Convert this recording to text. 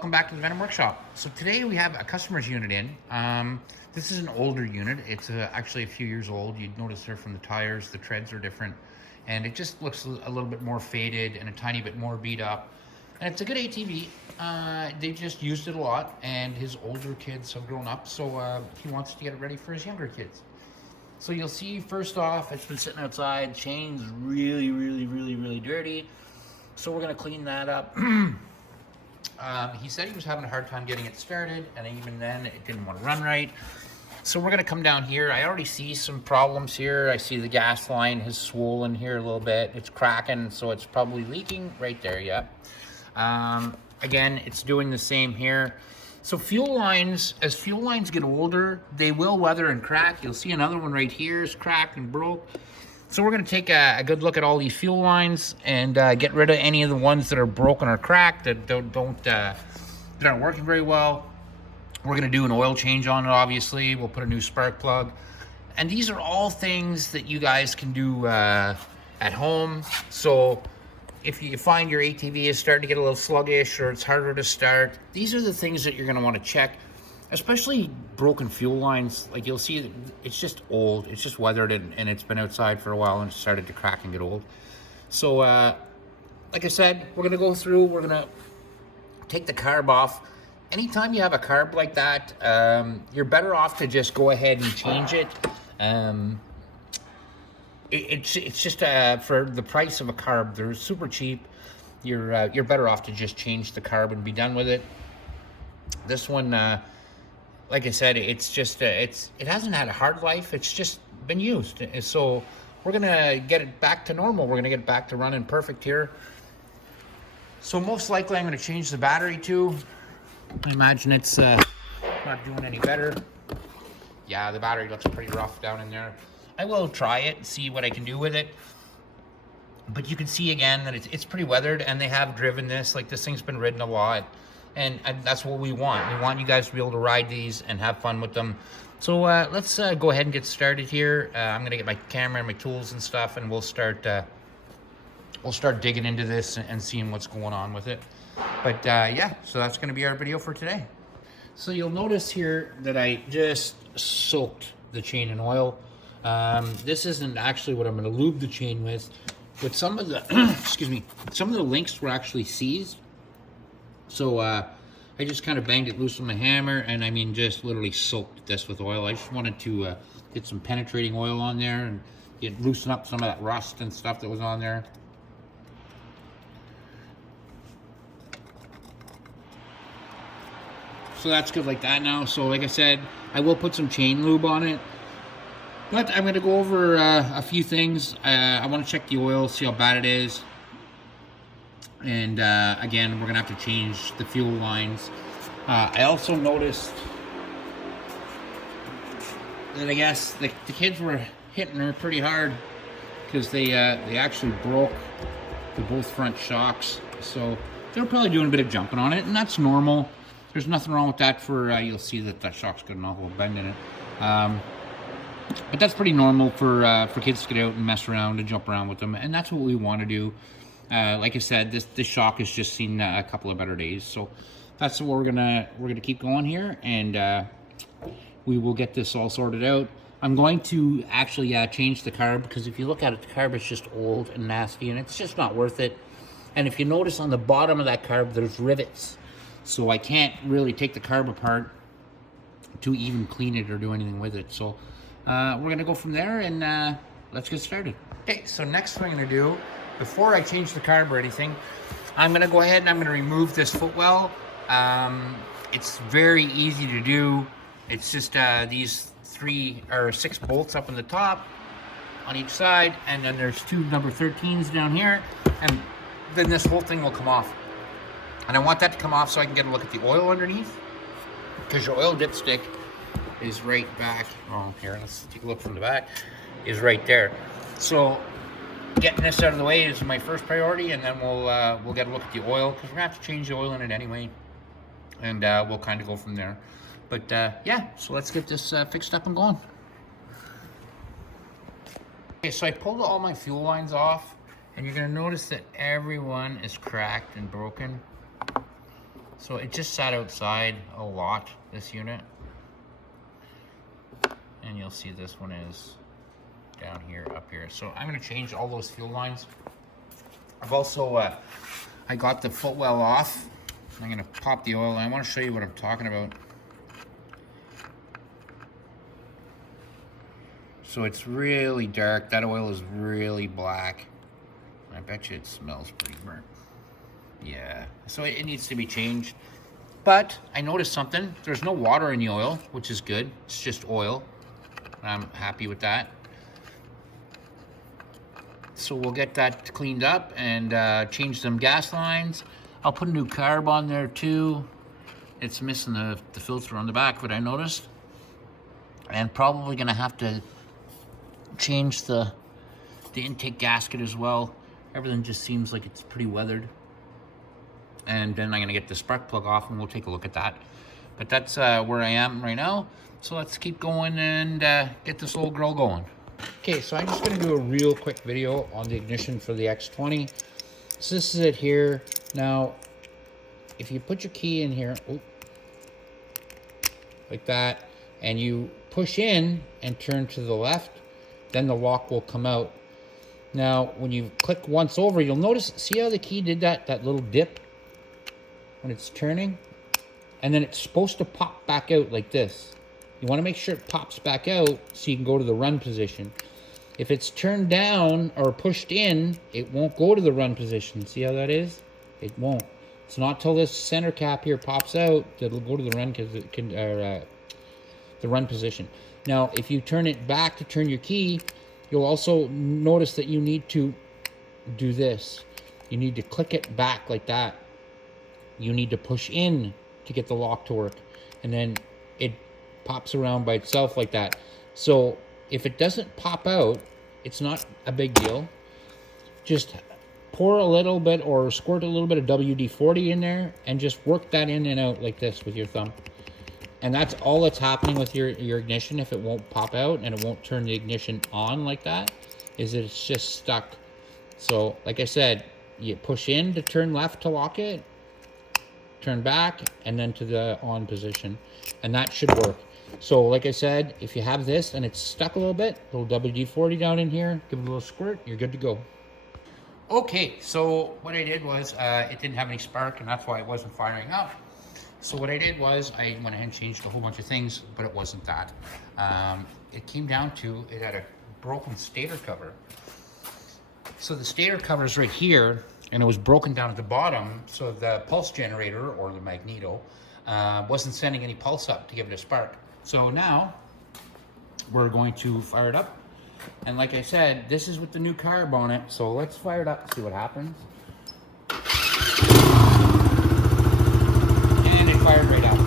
Welcome back to the Venom Workshop. So today we have a customer's unit in. This is an older unit. It's actually a few years old. You'd notice there from the tires, the treads are different. And it just looks a little bit more faded and a tiny bit more beat up. And it's a good ATV. They just used it a lot and his older kids have grown up. So he wants to get it ready for his younger kids. So you'll see first off, it's been sitting outside. Chain's really dirty. So we're gonna clean that up. He said he was having a hard time getting it started, and even then it didn't want to run right. So we're gonna come down here. I already see some problems here. I see the gas line has swollen here a little bit. It's cracking, so it's probably leaking right there, yeah. Again, it's doing the same here. So fuel lines, as fuel lines get older, they will weather and crack. You'll see another one right here is cracked and broke. So we're gonna take a good look at all these fuel lines and get rid of any of the ones that are broken or cracked, that that aren't working very well. We're gonna do an oil change on it, obviously. We'll put a new spark plug. And these are all things that you guys can do at home. So if you find your ATV is starting to get a little sluggish or it's harder to start, these are the things that you're gonna wanna check. Especially broken fuel lines, like you'll see it's just old, it's just weathered and it's been outside for a while and it started to crack and get old. So like I said, we're gonna go through, we're gonna take the carb off. Anytime you have a carb like that, you're better off to just go ahead and change it. It's just for the price of a carb, they're super cheap. You're better off to just change the carb and be done with it. This one, like I said, it's just, it hasn't had a hard life. It's just been used. So we're gonna get it back to normal. We're gonna get it back to running perfect here. So most likely I'm gonna change the battery too. I imagine it's not doing any better. Yeah, the battery looks pretty rough down in there. I will try it and see what I can do with it. But you can see again that it's pretty weathered, and they have driven this. Like, this thing's been ridden a lot. And that's what we want. We want you guys to be able to ride these and have fun with them. So let's go ahead and get started here. I'm gonna get my camera and my tools and stuff, and we'll start digging into this and seeing what's going on with it. But yeah, so that's gonna be our video for today. So you'll notice here that I just soaked the chain in oil. This isn't actually what I'm gonna lube the chain with, but some of the excuse me, some of the links were actually seized. So I just kind of banged it loose with my hammer, and I mean just literally soaked this with oil. I just wanted to get some penetrating oil on there and loosen up some of that rust and stuff that was on there. So that's good like that now. So like I said, I will put some chain lube on it. But I'm going to go over a few things. I want to check the oil, see how bad it is. And again, we're gonna have to change the fuel lines. I also noticed that I guess the kids were hitting her pretty hard because they actually broke the both front shocks. So they're probably doing a bit of jumping on it, and that's normal. There's nothing wrong with that. For you'll see that the shock's got an awful bend in it. But that's pretty normal for kids to get out and mess around and jump around with them, and that's what we want to do. Like I said, this shock has just seen a couple of better days, so that's what we're gonna keep going here, and we will get this all sorted out. I'm going to actually change the carb, because if you look at it, the carb is just old and nasty, and it's just not worth it. And if you notice on the bottom of that carb, there's rivets, so I can't really take the carb apart to even clean it or do anything with it. So we're gonna go from there, and let's get started. Okay, so next thing I'm gonna do, before I change the carb or anything, I'm gonna go ahead and I'm gonna remove this footwell. It's very easy to do. It's just these 3 or 6 bolts up on the top on each side, and then there's 2 number 13s down here, and then this whole thing will come off. And I want that to come off so I can get a look at the oil underneath, because your oil dipstick is right back. Oh, here, let's take a look from the back. Is right there. So getting this out of the way is my first priority, and then we'll get a look at the oil, because we're gonna have to change the oil in it anyway, and we'll kind of go from there. But yeah, so let's get this fixed up and going. Okay, so I pulled all my fuel lines off, and you're gonna notice that everyone is cracked and broken. So it just sat outside a lot, this unit. And you'll see this one is down here, up here. So I'm gonna change all those fuel lines. I've also, I got the footwell off. I'm gonna pop the oil. I wanna show you what I'm talking about. So it's really dark. That oil is really black. I bet you it smells pretty burnt. Yeah, so it needs to be changed. But I noticed something. There's no water in the oil, which is good. It's just oil. I'm happy with that. So we'll get that cleaned up and change some gas lines. I'll put a new carb on there too. It's missing the filter on the back, but I noticed. And probably gonna have to change the intake gasket as well. Everything just seems like it's pretty weathered. And then I'm gonna get the spark plug off and we'll take a look at that. But that's where I am right now. So let's keep going and get this old girl going. Okay, so I'm just gonna do a real quick video on the ignition for the X20. So this is it here. Now, if you put your key in here, like that, and you push in and turn to the left, then the lock will come out. Now, when you click once over, you'll notice, see how the key did that little dip when it's turning? And then it's supposed to pop back out like this. You want to make sure it pops back out so you can go to the run position. If it's turned down or pushed in, it won't go to the run position. See how that is? It won't. It's not till this center cap here pops out that it'll go to the run the run position. Now, if you turn it back to turn your key, you'll also notice that you need to do this. You need to click it back like that. You need to push in to get the lock to work. And then it pops around by itself like that. So if it doesn't pop out, it's not a big deal. Just pour a little bit or squirt a little bit of WD-40 in there and just work that in and out like this with your thumb. And that's all that's happening with your ignition. If it won't pop out and it won't turn the ignition on like that, is that it's just stuck. So like I said, you push in to turn left to lock it, turn back, and then to the on position, and that should work. So like I said, if you have this and it's stuck a little bit, little WD-40 down in here, give it a little squirt, you're good to go. Okay, so what I did was, it didn't have any spark, and that's why it wasn't firing up. So what I did was, I went ahead and changed a whole bunch of things, but it wasn't that. It came down to, it had a broken stator cover. So the stator cover is right here, and it was broken down at the bottom, so the pulse generator, or the magneto, wasn't sending any pulse up to give it a spark. So now, we're going to fire it up. And like I said, this is with the new carb on it, so let's fire it up and see what happens. And it fired right up.